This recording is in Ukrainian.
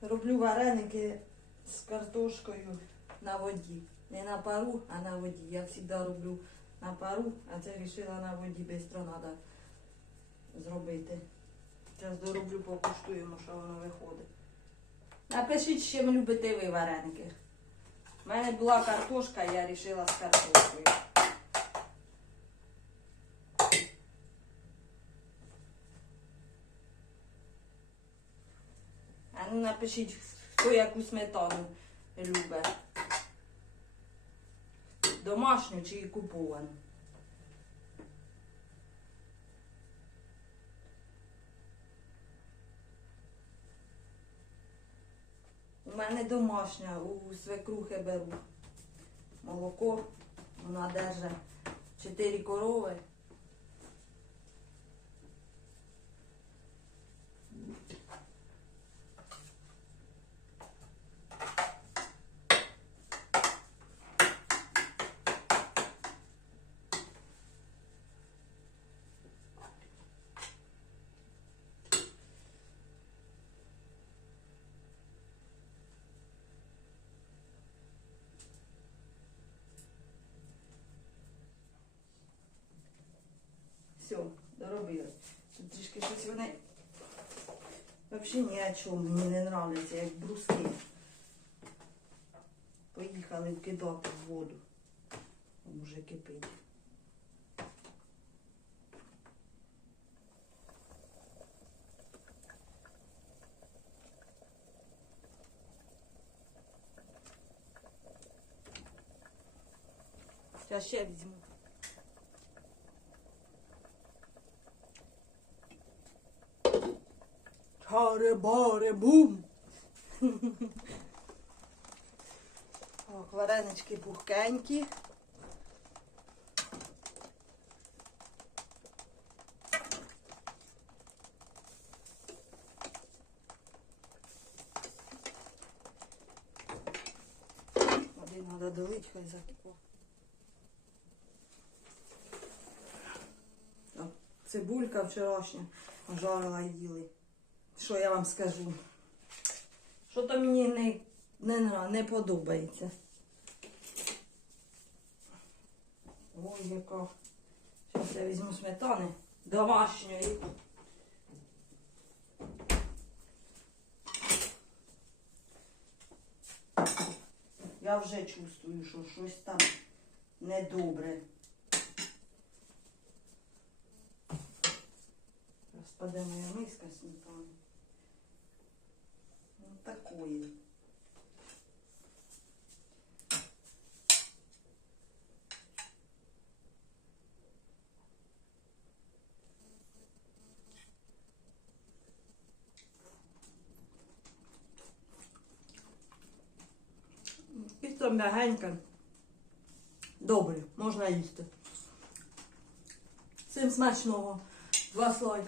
роблю вареники з картошкою на воді. Не на пару, а на воді. Я завжди роблю на пару, а це вирішила на воді швидко треба зробити. Зараз дороблю, покуштуємо, що воно виходить. Напишіть, чим любите ви вареники. У мене була картошка, я вирішила з картошкою. Напишіть, хто яку сметану любить. Домашню чи куповану. У мене домашня, у свекрухи беру. Молоко, вона держить чотири корови. Все, доробили. Тут трішки щось вони взагалі ні о чому мені не нравляться, як бруски. Поїхали вкидати в воду. Там Уже кипить. Зараз ще візьму. Чаре-баре бум. Ох, варенички пухкенькі. Один треба долить, хай закипо. Цибулька вчорашня жарила і їли. Що я вам скажу? Що то мені не, не, не подобається. Ой, яка. Зараз я візьму сметани домашньої. Я вже чувствую, що щось там недобре. Розпаде моя миска сметани. Такої. Піца м'ягенька. Добре, можна їсти. Всім смачного. Два слайк.